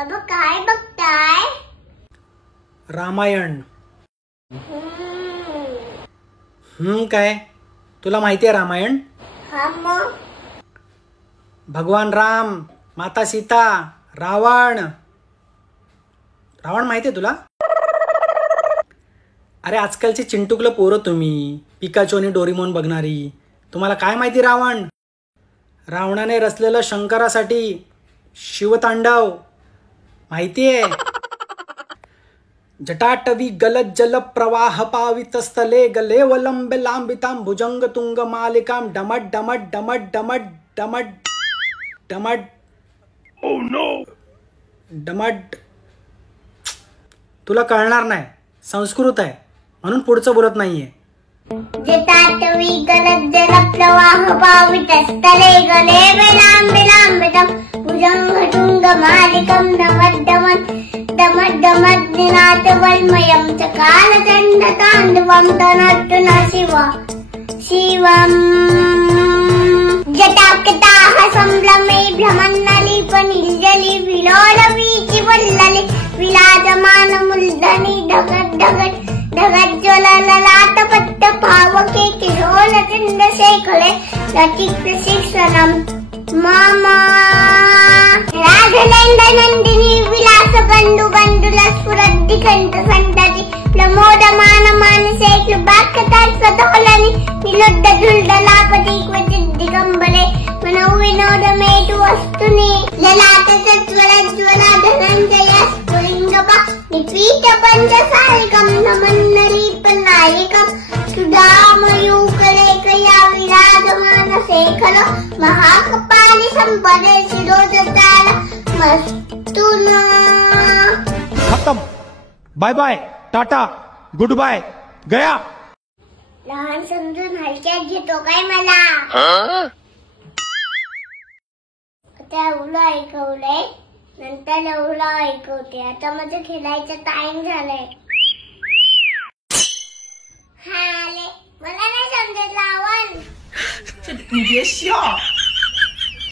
बाबा काय बघताय? रामायण. काय तुला माहिती आहे रामायण? हा मग. भगवान राम, माता सीता, रावण. रावण माहिती आहे तुला? अरे आजकालची चिंटुकलं पोरं तुम्ही, पिकाचो आणि डोरीमोन बघणारी. तुम्हाला काय माहिती रावण? रावणाने रचलेलं शंकरासाठी शिवतांडव माहितीये? जटाटवी गलत जल प्रवाह पावित स्थले गले वलंबे लांबितां भुजंग तुंग मालिकां डमट डमट डमट डमट डमट डमट. Oh no. डमट. तुला कळणार नाही, संस्कृत आहे म्हणून पुढचं बोलत नाहीये. जटाटवी गलत जल प्रवाह पावित स्थले गले वलंबे भुजंग तुंग मालिकं डमट डमट डमट डमट निनाद वल्मयं चकालचंड तांडवं तनोतु न शिवं जटाकटाः संभ्रमे भ्रमन्नलिपनिर्जलि विलोलवीचि वल्लले विलाजमान मूर्धनि ढगत् ढगत् ढगत् ज्वलललाटपट्ट पावके किशोरचन्द्रशेखरे रतिप्रशिक्षणम् मम राघवेन्द्रनन्दिनी विलास बंधु बंधुल स्फुरद्दिखंत संतति प्रमोदमान मानसे कृपाकटाक्ष सदोलनि निलुद्ध धुल्दलापति क्वचित् दिगंबरे मनो विनोद मेतु वस्तुनि ललाट सज्ज्वला धनंजय स्फुलिंगपा निपीत पंचसारिकं नमन्नरीपनायकं सुधामयूकरेकया विराजमान शेखर महाकपालि संपदे शिरोजताल मस्तुना. खत्म. Bye bye, tata, goodbye, गया. लहान समजून हलक्यात घेतो काय मला? आता एवढं ऐकवलंय, नंतर एवढं ऐकवते. आता माझं खेळायचं टाइम झालंय. मला नाही समजत रावण. 你别笑。